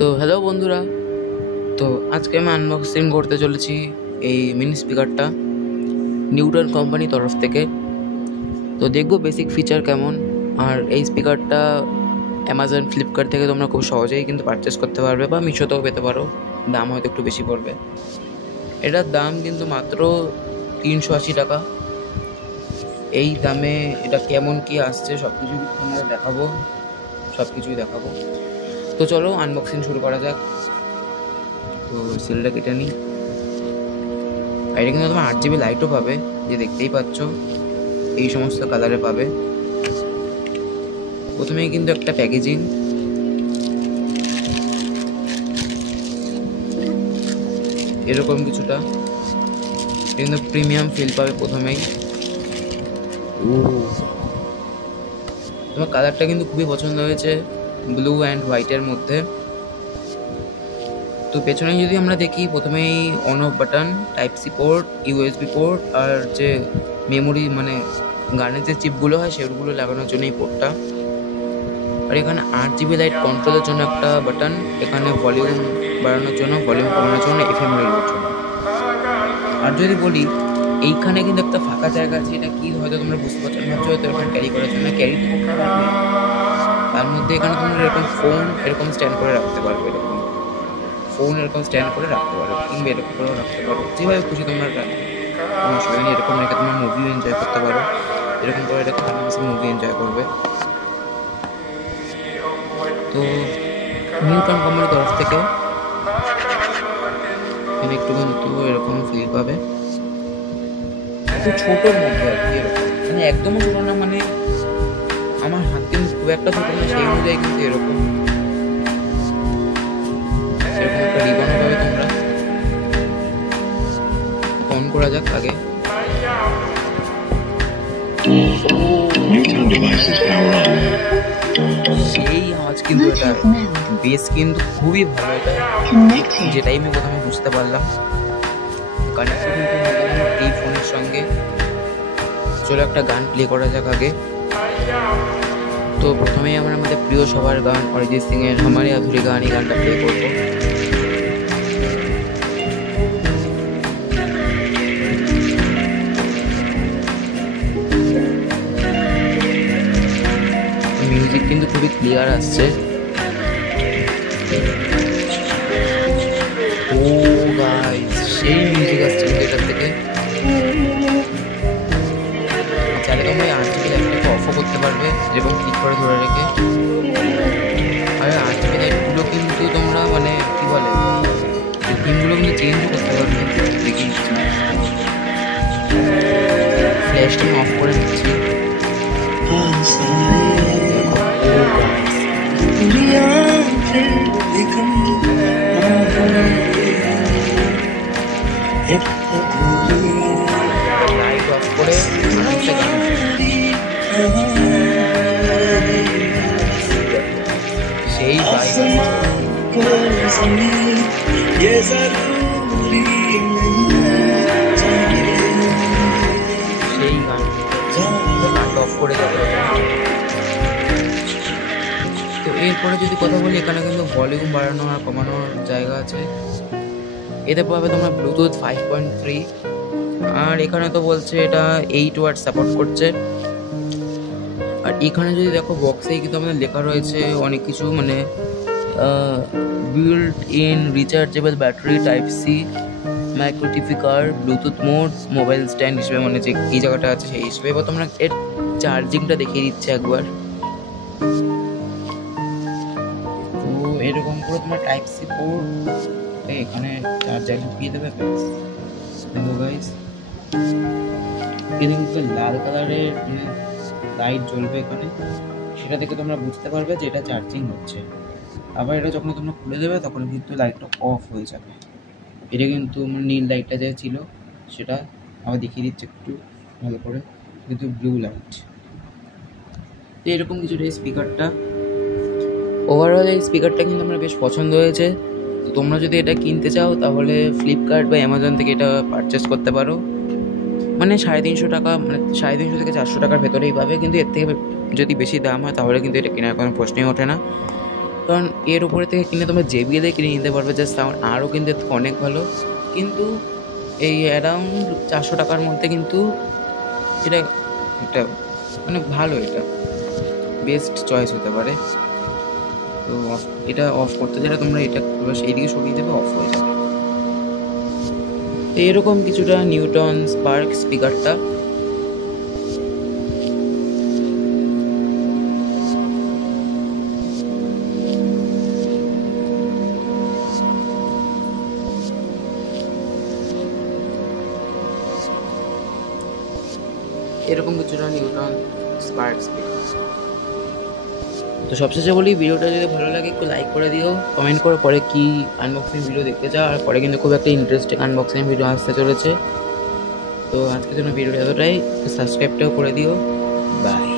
তো হ্যালো বন্ধুরা, তো আজকে আমি আনবক্সিং করতে চলেছি এই মিনি স্পিকারটা নিউটন কোম্পানির তরফ থেকে। তো দেখবো বেসিক ফিচার কেমন। আর এই স্পিকারটা অ্যামাজন ফ্লিপকার্ট থেকে তোমরা খুব সহজেই কিন্তু পারচেস করতে পারবে, বা মিশোতেও পেতে পারো। দাম হয়তো একটু বেশি পড়বে। এটার দাম কিন্তু মাত্র 380 টাকা। এই দামে এটা কেমন কি আসছে সব কিছুই তোমাদের দেখাবো, সব কিছুই দেখাবো। তো চলো আনবক্সিং শুরু করা যাক। তো সেলটা কেটে নিই। আর এটা কিন্তু তোমার 8GB লাইটও পাবে, যে দেখতেই পাচ্ছ এই সমস্ত কালারে পাবে। প্রথমেই কিন্তু একটা প্যাকেজিং, এরকম কিছুটা কিন্তু প্রিমিয়াম ফিল পাবে প্রথমেই। তোমার কালারটা কিন্তু খুবই পছন্দ হয়েছে, ব্লু অ্যান্ড হোয়াইটের মধ্যে। তো পেছনে যদি আমরা দেখি, প্রথমেই on off button, type C port, USB port, আর যে মেমোরি মানে গানের যে চিপগুলো হয় সেগুলো লাগানোর জন্য এই পোর্টটা। আর এখানে 8GB লাইট কন্ট্রোলের জন্য একটা বাটন, এখানে ভলিউম বাড়ানোর জন্য, ভলিউম কমানোর জন্য, এফএম রেডিওর জন্য। আর যদি বলি, এইখানে কিন্তু একটা ফাঁকা জায়গা আছে, এটা কি হয়তো তোমরা বুঝতে পারছো না, হয়তো এরকম ক্যারি করার জন্য, ক্যারি তো করতে পারবে। তার মধ্যে এখানে তোমরা এরকম ফোন এরকম স্ট্যান্ড করে রাখতে পারবে, এরকম ফোন এরকম স্ট্যান্ড করে রাখতে পারো, কিংবা এরকম করেও রাখতে পারো, যেভাবে খুশি তোমরা রাখো, কোনো অসুবিধা নেই। এরকম রেখে তোমরা মুভিও এনজয় করতে পারো, এরকম করে রেখে আরামসে মুভি এনজয় করবে। তো নিউটন কোম্পানির তরফ থেকে এখানে একটু কিন্তু এরকম ফিল পাবে, একটু ছোটোর মধ্যে আর কি, এরকম মানে একদমও ছোটো না, মানে আমার হাত কিন্তু খুব একটা ছোটো না, সেই অনুযায়ী কিন্তু এরকম সেরকম একটা রিবনও পাবে তোমরা। অন করা যাক আগে। সেই আওয়াজ কিন্তু, এটা বেস কিন্তু খুবই ভালো, এটা যেটাই আমি প্রথমে বুঝতে পারলাম। কানেক্ট কিন্তু এই ফোনের সঙ্গে। চলো একটা গান প্লে করা যাক আগে। তো প্রথমেই আমরা আমাদের প্রিয় সবার গান অরিজিৎ সিং এর হামারে আধুরি গান, এই গানটা প্লে করবো। মিউজিক কিন্তু খুবই ক্লিয়ার আসছে। ও গাইস, সেই মিউজিক আসছে কিন্তু এটার থেকে। চাইলে তোমরা এই 8GB লাইটটাকে অফও করতে পারবে, যেরকম ক্লিক করে ধরে রেখে। আর 8GB লাইটগুলো কিন্তু তোমরা মানে কি বলে, থিমগুলো কিন্তু চেঞ্জও করতে পারবে। দেখি ফ্ল্যাশটা আমি অফ করে দিচ্ছি। লাইট অফ করে সেই সেই গানটা অফ করে যাবে। তো এরপরে যদি কথা বলি, এখানে কিন্তু ভলিউম বাড়ানো আর কমানোর জায়গা আছে। এতে পাবে তোমরা ব্লুটুথ 5.3। আর এখানে তো বলছে এটা 8 ওয়াট সাপোর্ট করছে। আর এখানে যদি দেখো, বক্সেই কিন্তু আমাদের লেখা রয়েছে অনেক কিছু, মানে built in rechargeable battery, type C, micro TV card, Bluetooth mode, mobile stand হিসেবে, মানে যে এই জায়গাটা আছে সেই হিসেবে। এবার তোমরা এর চার্জিংটা দেখিয়ে দিচ্ছে একবার। তো এরকম করে তোমার টাইপ সি পোর্ট এখানে চার্জার ঢুকিয়ে দেবে। দেখো গাইস, কিন্তু লাল কালারের মানে লাইট জ্বলবে এখানে, সেটা থেকে তোমরা বুঝতে পারবে যে এটা চার্জিং হচ্ছে। আবার এটা যখন তোমরা খুলে দেবে তখন কিন্তু লাইটটা অফ হয়ে যাবে। এটা কিন্তু নীল লাইটটা যে ছিল সেটা আবার দেখিয়ে দিচ্ছে একটু ভালো করে, কিন্তু ব্লু লাইট। তো এরকম কিছুটা এই স্পিকারটা। ওভারঅল এই স্পিকারটা কিন্তু আমার বেশ পছন্দ হয়েছে। তো তোমরা যদি এটা কিনতে চাও তাহলে ফ্লিপকার্ট বা অ্যামাজন থেকে এটা পারচেস করতে পারো। মানে 350 টাকা, মানে 350 থেকে 400 টাকার ভেতরেই পাবে। কিন্তু এর থেকে যদি বেশি দাম হয় তাহলে কিন্তু এটা কেনার কোনো প্রশ্নই ওঠে না। কারণ এর উপরে থেকে কিনে তোমরা JBL কিনে নিতে পারবে, যা সাউন্ড আরও কিন্তু অনেক ভালো। কিন্তু এই অ্যারাউন্ড 400 টাকার মধ্যে কিন্তু এটা এটা মানে ভালো, এটা বেস্ট চয়েস হতে পারে। তো এটা অফ করতে গেলে তোমরা এটা সেই দিকে সরিয়ে দেবে, অফ হয়ে যাবে। তো এরকম কিছুটা নিউটন স্পার্ক স্পিকারটা। এরকম কিছুটা নিউটন স্পার্ক স্পিকার। তো সবশেষে বলি, ভিডিওটা যদি ভালো লাগে একটু লাইক করে দিও, কমেন্ট করে পরে কি আনবক্সিং ভিডিও দেখতে চাও। আর পরে কিন্তু খুব একটা ইন্টারেস্টিং আনবক্সিং ভিডিও আসতে চলেছে। তো আজকের জন্য ভিডিওটা এতটাই, সাবস্ক্রাইবটাও করে দিও। বাই।